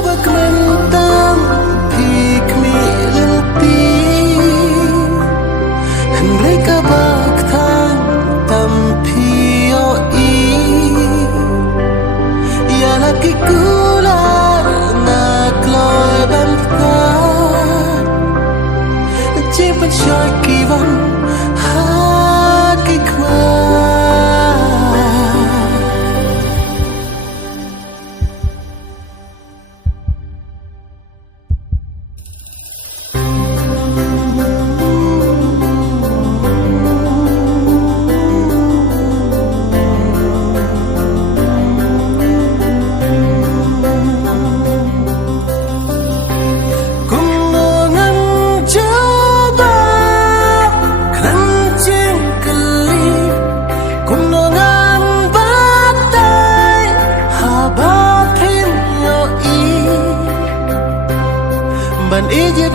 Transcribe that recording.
bak mentang pik mi lelpi mereka bak tang tampio i ya lagi kular nak loy bantang cimpen shoy kivan haki kma ban ije